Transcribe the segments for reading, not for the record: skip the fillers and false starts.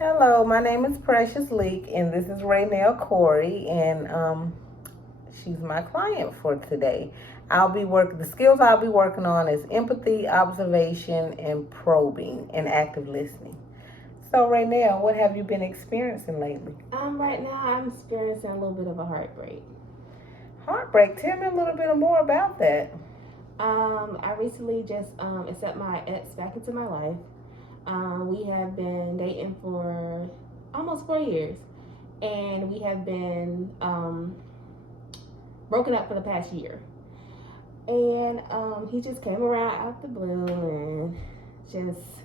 Hello, my name is Precious Leak, and this is Raynell Corey, and she's my client for today. The skills I'll be working on is empathy, observation, and probing, and active listening. So, Raynell, what have you been experiencing lately? Right now I'm experiencing a little bit of a heartbreak. Heartbreak. Tell me a little bit more about that. I recently just accept my ex back into my life. We have been dating for almost 4 years, and we have been broken up for the past year. And he just came around out the blue and just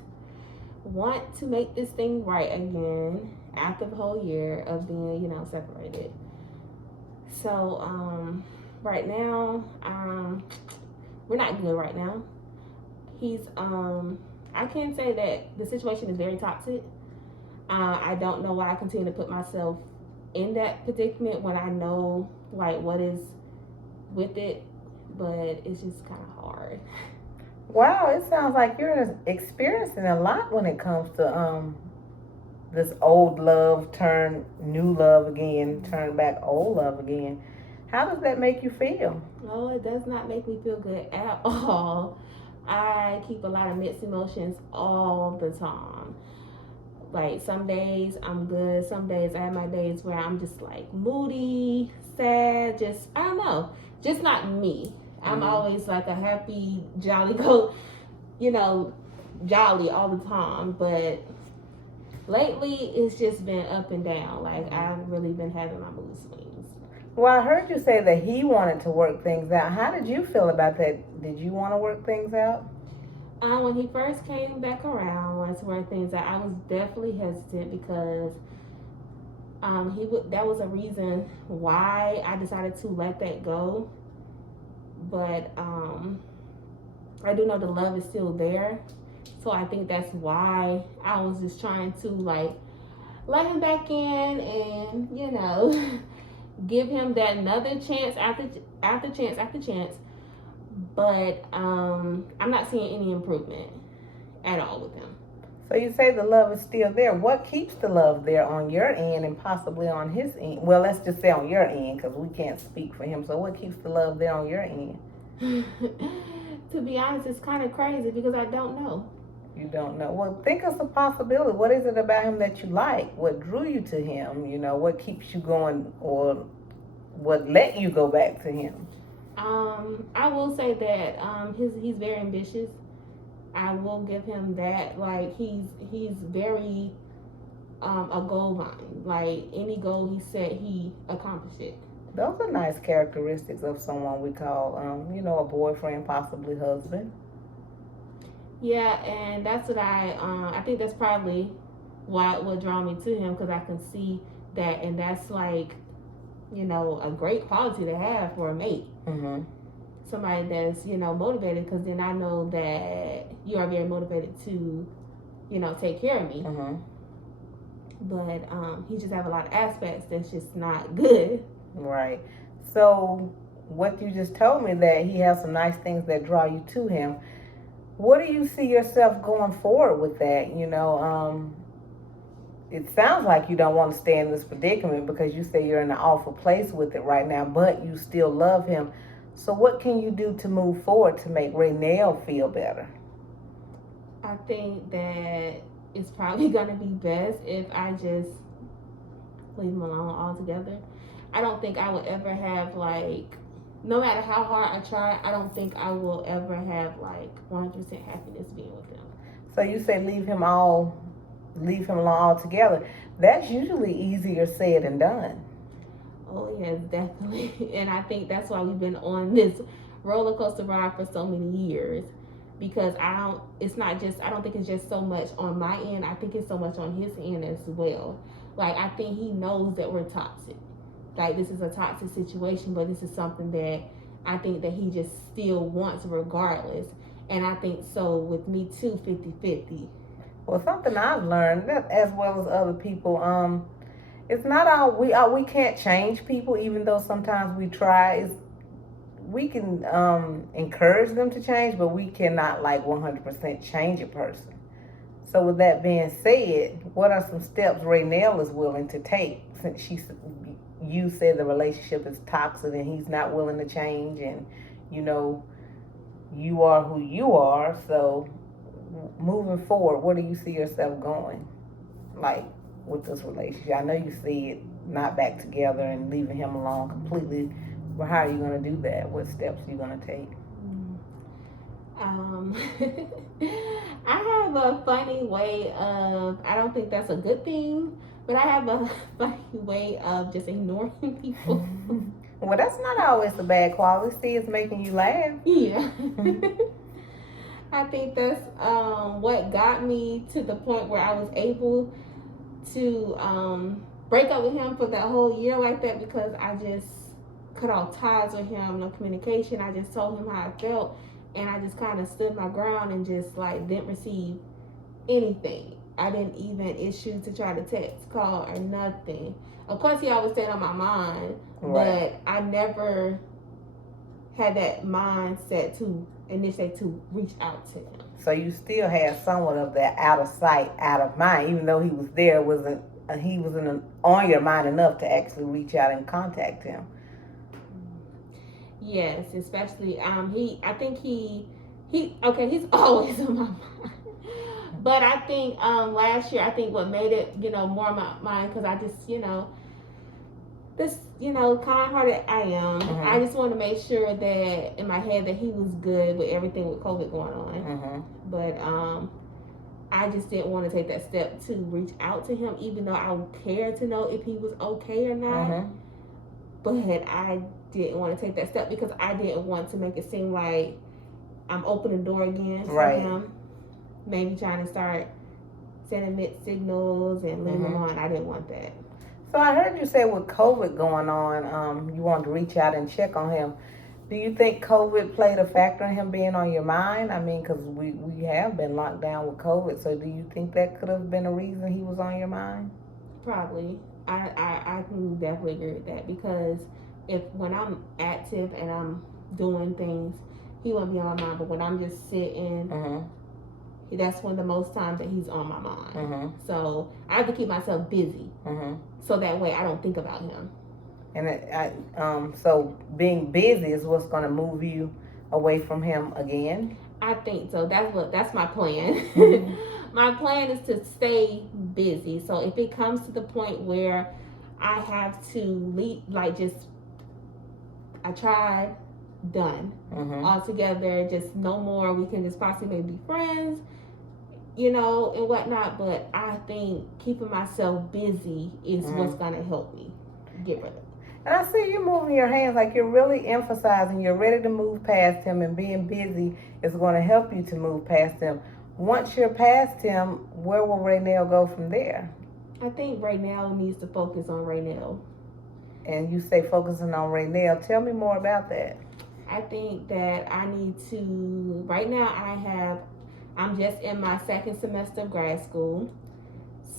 want to make this thing right again after the whole year of being, separated. So right now, we're not good right now. He's I can say that the situation is very toxic. I don't know why I continue to put myself in that predicament when I know like what is with it, but it's just kind of hard. Wow, it sounds like you're experiencing a lot when it comes to this old love turn new love again, turn back old love again. How does that make you feel? No, it does not make me feel good at all. I keep a lot of mixed emotions all the time. Like some days I'm good, some days I have my days where I'm just like moody, sad, just I don't know, just not me. I'm always like a happy, jolly go, you know, jolly all the time. But lately it's just been up and down. Like I've really been having my mood swings. Well, I heard you say that he wanted to work things out. How did you feel about that? Did you want to work things out? When he first came back around, wanted to work things out, I was definitely hesitant because that was a reason why I decided to let that go. But I do know the love is still there, so I think that's why I was just trying to like let him back in and give him that another chance after chance after chance. But I'm not seeing any improvement at all with him. So you say the love is still there. What keeps the love there on your end and possibly on his end? Well, let's just say on your end because we can't speak for him. So what keeps the love there on your end? To be honest, it's kind of crazy because I don't know. You don't know. Well, think of the possibility. What is it about him that you like? What drew you to him? What keeps you going or what let you go back to him? I will say that he's very ambitious. I will give him that. Like he's very a goal mind. Like any goal he set, he accomplished it. Those are nice characteristics of someone we call, a boyfriend, possibly husband. Yeah, and that's what I think that's probably why it would draw me to him because I can see that, and that's like a great quality to have for a mate. Mm-hmm. Somebody that's motivated, because then I know that you are very motivated to take care of me. Mm-hmm. But he just have a lot of aspects that's just not good. Right. So what you just told me that he has some nice things that draw you to him. What do you see yourself going forward with that? It sounds like you don't want to stay in this predicament because you say you're in an awful place with it right now, but you still love him. So what can you do to move forward to make Raynell feel better? I think that it's probably gonna be best if I just leave him alone altogether. I don't think I would ever have like, no matter how hard I try, I don't think I will ever have like 100% happiness being with him. So you say leave him alone altogether. That's usually easier said than done. Oh yes, definitely. And I think that's why we've been on this roller coaster ride for so many years. Because I don't think it's just so much on my end. I think it's so much on his end as well. Like I think he knows that we're toxic. Like this is a toxic situation, but this is something that I think that he just still wants regardless. And I think so with me too, 50-50. Well, something I've learned, as well as other people, it's not all we can't change people, even though sometimes we try. We can encourage them to change, but we cannot like 100% change a person. So with that being said, what are some steps Raynell is willing to take since you said the relationship is toxic and he's not willing to change, and you know you are who you are. So moving forward, where do you see yourself going, like with this relationship? I know you see it not back together and leaving him alone completely, but how are you going to do that? What steps are you going to take? I have a funny way of, I don't think that's a good thing, but I have a funny way of just ignoring people. Well, that's not always a bad quality. See, it's making you laugh. Yeah. I think that's what got me to the point where I was able to break up with him for that whole year like that, because I just cut off ties with him, no communication. I just told him how I felt, and I just kind of stood my ground and just like didn't receive anything. I didn't even issue to try to text, call, or nothing. Of course, he always stayed on my mind, Right. but I never had that mindset to initiate to reach out to him. So you still had somewhat of that out of sight, out of mind, even though he was there. He wasn't on your mind enough to actually reach out and contact him. Yes, especially I think he's always on my mind. But I think last year, I think what made it, more on my mind, because I just, this, kind-hearted I am. Mhm. I just want to make sure that in my head that he was good with everything with COVID going on. Mm-hmm. But I just didn't want to take that step to reach out to him, even though I cared to know if he was okay or not. Mm-hmm. But I didn't want to take that step because I didn't want to make it seem like I'm opening the door again for Right. him. Maybe trying to start sending mixed signals and leaving him on. I didn't want that. So I heard you say with COVID going on, you wanted to reach out and check on him. Do you think COVID played a factor in him being on your mind? I mean, because we have been locked down with COVID. So do you think that could have been a reason he was on your mind? Probably. I can definitely agree with that, because when I'm active and I'm doing things, he won't be on my mind. But when I'm just sitting, Mm-hmm. that's when the most times that he's on my mind. Mm-hmm. So I have to keep myself busy, Mm-hmm. so that way I don't think about him. And so being busy is what's going to move you away from him again? I think so. That's my plan. Mhm. My plan is to stay busy. So if it comes to the point where I have to leave, like I tried, done. Mm-hmm. Altogether, just no more. We can just possibly be friends, and whatnot. But I think keeping myself busy is what's going to help me get rid of it. And I see you moving your hands like you're really emphasizing you're ready to move past him, and being busy is going to help you to move past him. Once you're past him, where will Raynell go from there? I think Raynell needs to focus on Raynell. And you say focusing on Raynell. Tell me more about that. I think that I need to, right now I'm just in my second semester of grad school.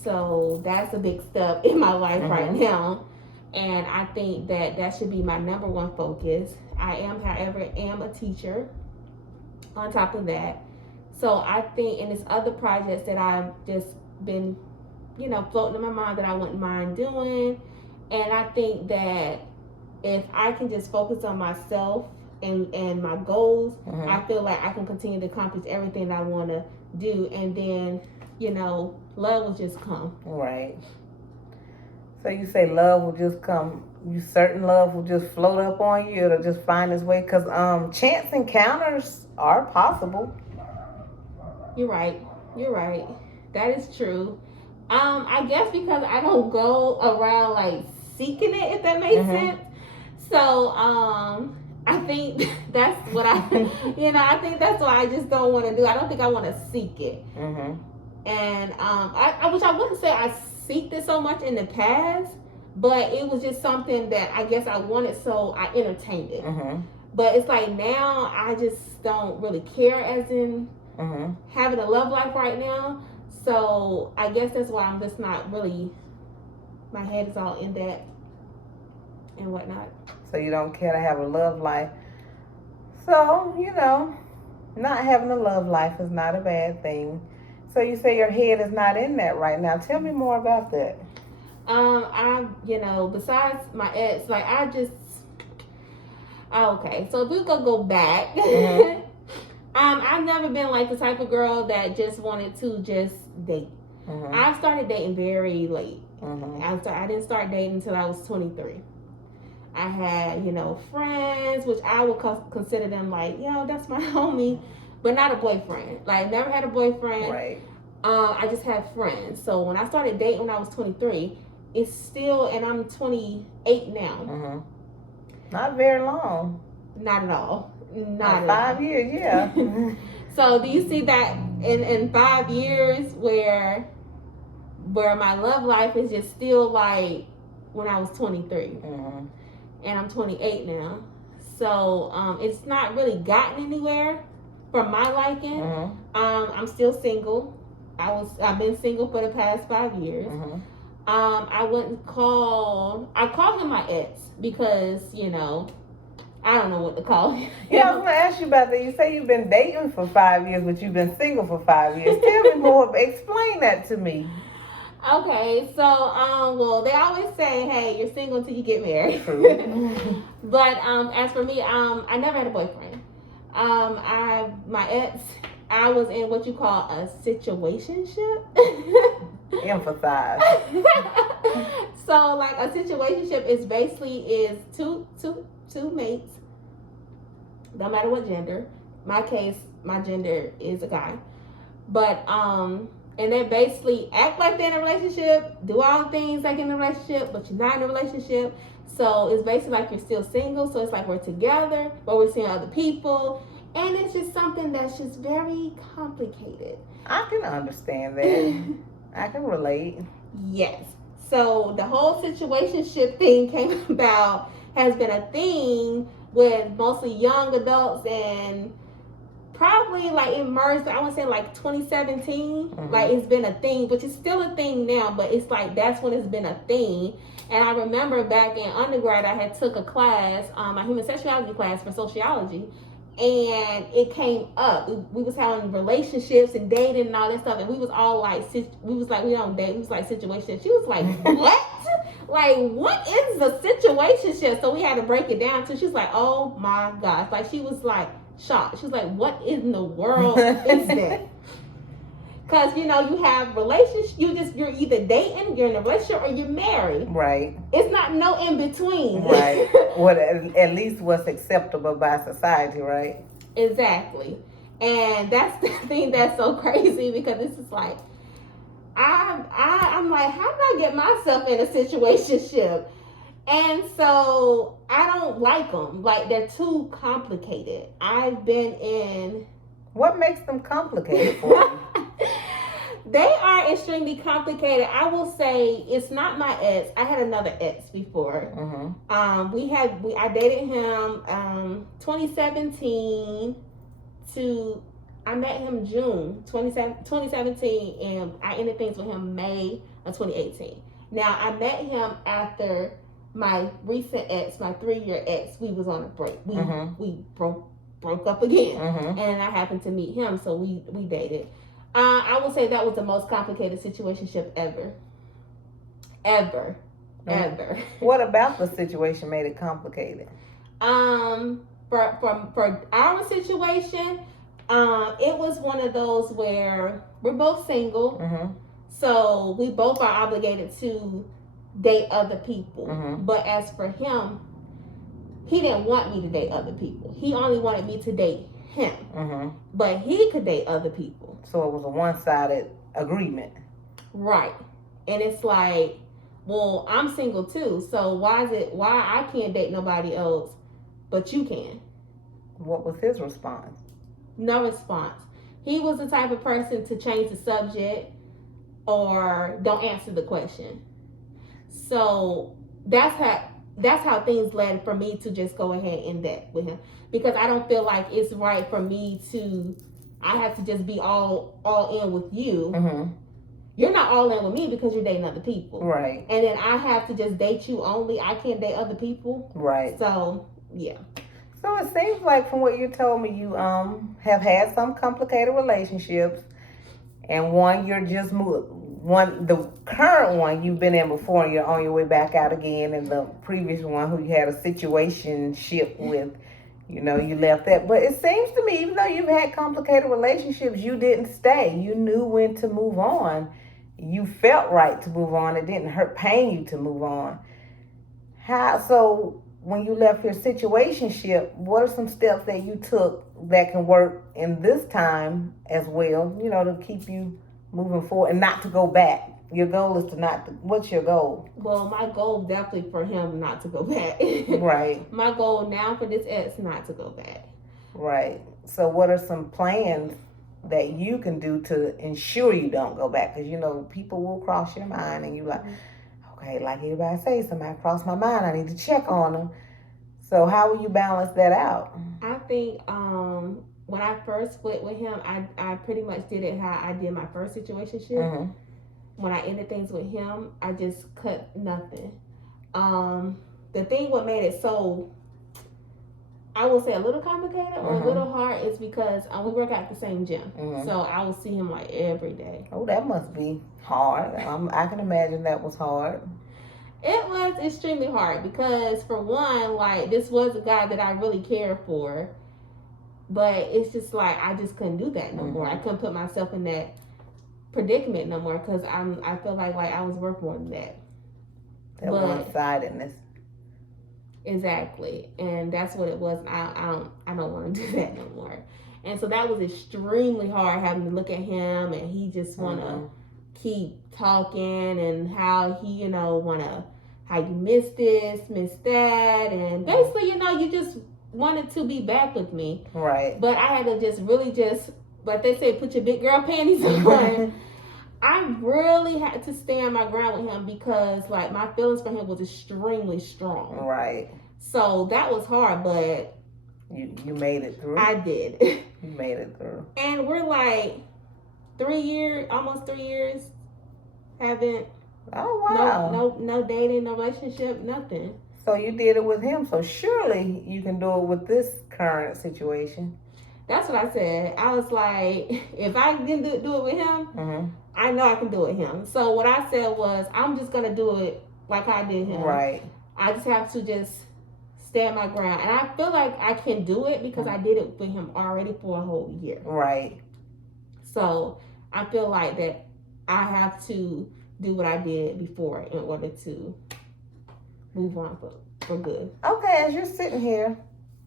So that's a big step in my life right now. And I think that should be my number one focus. I am, however, a teacher on top of that. So I think in this other projects that I've just been, floating in my mind that I wouldn't mind doing. And I think that if I can just focus on myself and my goals, I feel like I can continue to accomplish everything that I want to do. And then, love will just come. Right. So you say love will just come. You certain love will just float up on you. It'll just find its way. Because chance encounters are possible. You're right. That is true. I guess because I don't go around like seeking it, if that makes sense. So I think that's what I think that's what I just don't want to do. I don't think I want to seek it. And I wish I wouldn't say I seeked it so much in the past, but it was just something that I guess I wanted, so I entertained it. But it's like now I just don't really care, as in having a love life right now. So I guess that's why I'm just not really, my head is all in that and whatnot. So you don't care to have a love life. So, not having a love life is not a bad thing. So you say your head is not in that right now. Tell me more about that. Besides my ex, like okay. So if we could go back, Mhm. I've never been like the type of girl that just wanted to just date. Mhm. I started dating very late. Mhm. I didn't start dating until I was 23. I had, friends, which I would consider them like, that's my homie, but not a boyfriend. Like, never had a boyfriend. Right. I just had friends. So when I started dating when I was 23, it's still, and I'm 28 now. Mhm. Not very long. Not at all. Not at 5 all. years, yeah. So do you see that in 5 years where my love life is just still like when I was 23, Mhm. and I'm 28 now. So it's not really gotten anywhere for my liking. Mhm. I'm still single. I've been single for the past 5 years. Mhm. I call him my ex because I don't know what to call him. Yeah, I was gonna ask you about that. You say you've been dating for 5 years, but you've been single for 5 years. Tell me more. Explain that to me. Okay, so well, they always say, "Hey, you're single until you get married." True. But as for me, I never had a boyfriend. My ex, I was in what you call a situationship. Emphasize. So, like, a situationship is basically two mates, no matter what gender. My case, my gender is a guy, but and they basically act like they're in a relationship, do all the things like in a relationship, but you're not in a relationship. So it's basically like you're still single. So it's like we're together, but we're seeing other people, and it's just something that's just very complicated. I can understand that. I can relate. Yes. So the whole situationship thing has been a thing with mostly young adults, and probably like emerged, I would say like 2017. Mhm. Like, it's been a thing, which is still a thing now, but it's like that's when it's been a thing. And I remember back in undergrad, I had took a class, a human sexuality class for sociology, and it came up. We was having relationships and dating and all that stuff, and we was all like, we don't date. We was like situationship. She was like, what? Like, what is a situationship? So we had to break it down too. She was like, oh my gosh. Like, she was like shocked. She was like, what in the world is that? Because you have relationships. You're either dating, you're in a relationship, or you're married. Right. It's not no in between. Right. What at least what's acceptable by society, right? Exactly. And that's the thing that's so crazy, because this is like, I'm like, how did I get myself in a situationship? And so I don't like them. Like, they're too complicated. I've been in. What makes them complicated for you? They are extremely complicated. I will say it's not my ex. I had another ex before. Mm-hmm. I dated him 2017 to, I met him June 2017, and I ended things with him May of 2018. Now, I met him after my recent ex, my 3-year ex. We was on a break. We broke up again, and I happened to meet him, so we dated. I would say that was the most complicated situationship ever. What about the situation made it complicated? For our situation, it was one of those where we're both single, so we both are obligated to date other people. But as for him, he didn't want me to date other people. He only wanted me to date him. But he could date other people. So it was a one-sided agreement. Right. And it's like, well, I'm single too, so why I can't date nobody else, but you can? What was his response? No response. He was the type of person to change the subject or don't answer the question. So that's how things led for me to just go ahead and date with him, because I don't feel like it's right for me to. I have to just be all in with you. You're not all in with me because you're dating other people. Right. And then I have to just date you only. I can't date other people. Right. So, yeah. So it seems like from what you told me, you have had some complicated relationships, and one you're just the current one you've been in before and you're on your way back out again, and the previous one who you had a situationship with, you left that. But it seems to me, even though you've had complicated relationships, you didn't stay. You knew when to move on. You felt right to move on. It didn't pain you to move on. So when you left your situationship, what are some steps that you took that can work in this time as well, to keep you moving forward and not to go back? Your goal is what's your goal? Well, my goal definitely for him not to go back. Right. My goal now for this ex not to go back. Right. So what are some plans that you can do to ensure you don't go back? Because, people will cross your mind and you like, okay, like everybody say, somebody crossed my mind, I need to check on them. So how will you balance that out? I think when I first split with him, I pretty much did it how I did my first situationship. Mm-hmm. When I ended things with him, I just cut nothing. The thing what made it so, I will say a little complicated or a little hard is because we work at the same gym. Mm-hmm. So I will see him like every day. Oh, that must be hard. I can imagine that was hard. It was extremely hard because, for one, like, this was a guy that I really cared for, but it's just like I just couldn't do that no more. I couldn't put myself in that predicament no more because I feel like I was worth more than that. That one-sidedness. Exactly, and that's what it was. I don't want to do that no more. And so that was extremely hard, having to look at him and he just want to keep talking and how he how you miss this, miss that, and basically you just wanted to be back with me. Right. But I had to just really like they say, put your big girl panties on. I really had to stand my ground with him because like my feelings for him was extremely strong. Right. So that was hard, but you made it through. I did. You made it through. And we're like almost 3 years, haven't. Oh wow. No dating, no relationship, nothing. So you did it with him. So surely you can do it with this current situation. That's what I said. I was like, if I didn't do it with him, I know I can do it with him. So what I said was, I'm just gonna do it like I did him. Right. I just have to just stand my ground, and I feel like I can do it because I did it with him already for a whole year. Right. So I feel like that I have to do what I did before in order to move on for good. Okay, as you're sitting here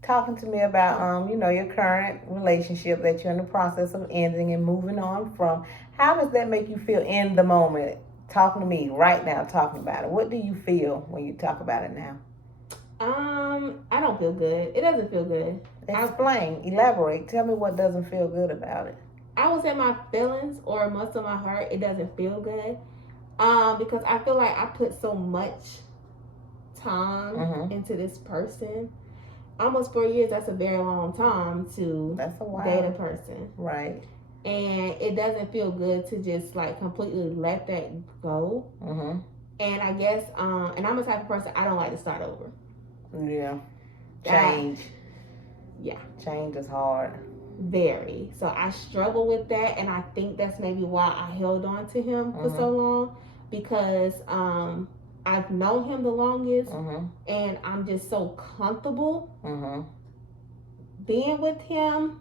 talking to me about your current relationship that you're in the process of ending and moving on from, how does that make you feel in the moment? Talking to me right now, talking about it. What do you feel when you talk about it now? I don't feel good. It doesn't feel good. Explain, elaborate. Tell me what doesn't feel good about it. I would say my feelings or most of my heart, it doesn't feel good. Because I feel like I put so much time into this person. Almost 4 years, that's a very long time to date a person. Right. And it doesn't feel good to just like completely let that go. And I guess, and I'm the type of person, I don't like to start over. Yeah. Change. Yeah. Change is hard. Very. So I struggle with that, and I think that's maybe why I held on to him for so long, because I've known him the longest, and I'm just so comfortable being with him.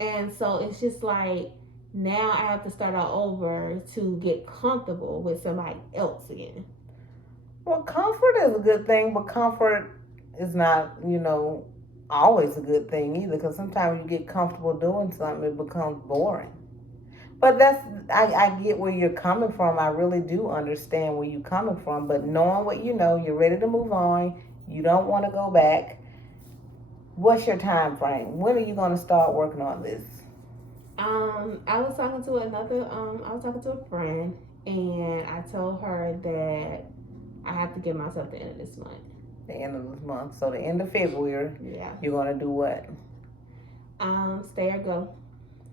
And so it's just like, now I have to start all over to get comfortable with somebody else again. Well, comfort is a good thing, but comfort is not, always a good thing either, because sometimes you get comfortable doing something, it becomes boring. But I get where you're coming from. I really do understand where you're coming from. But knowing what you know, you're ready to move on. You don't want to go back. What's your time frame? When are you going to start working on this? I was talking to a friend, and I told her that I have to give myself the end of this month. The end of this month. So the end of February. Yeah. You're going to do what? Stay or go.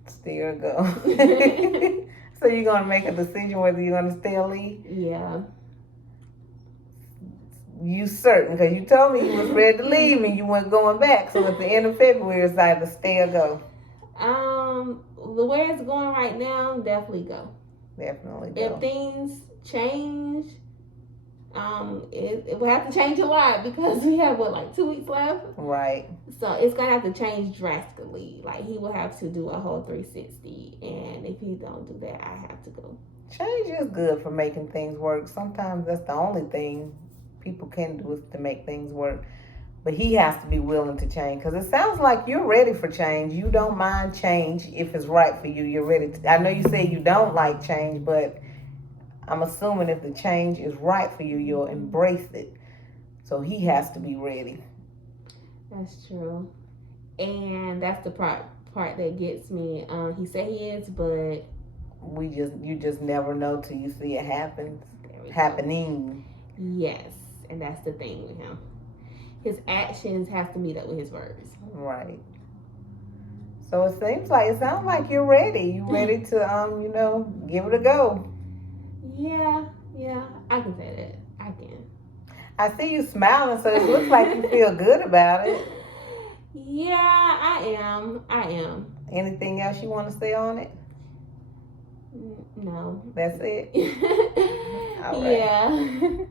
Stay or go. So you're going to make a decision whether you're going to stay or leave? Yeah. You certain? Because you told me you was ready to leave and you weren't going back. So at the end of February, it's either stay or go. The way it's going right now, definitely go. Definitely If go. things change, it will have to change a lot because we have like 2 weeks left. Right. So it's gonna have to change drastically. Like he will have to do a whole 360, and if he don't do that, I have to go. Change is good for making things work. Sometimes that's the only thing people can do is to make things work. But he has to be willing to change because it sounds like you're ready for change. You don't mind change if it's right for you. You're ready to. I know you say you don't like change, but I'm assuming if the change is right for you, you'll embrace it. So he has to be ready. That's true, and that's the part that gets me. He said he is, but You just never know till you see it happening. Yes, and that's the thing with him. His actions have to meet up with his words. Right. So it sounds like you're ready. You ready to give it a go. Yeah, I can say that. I can. I see you smiling, so it looks like you feel good about it. Yeah, I am. Anything else you want to say on it? No. That's it? All right. Yeah.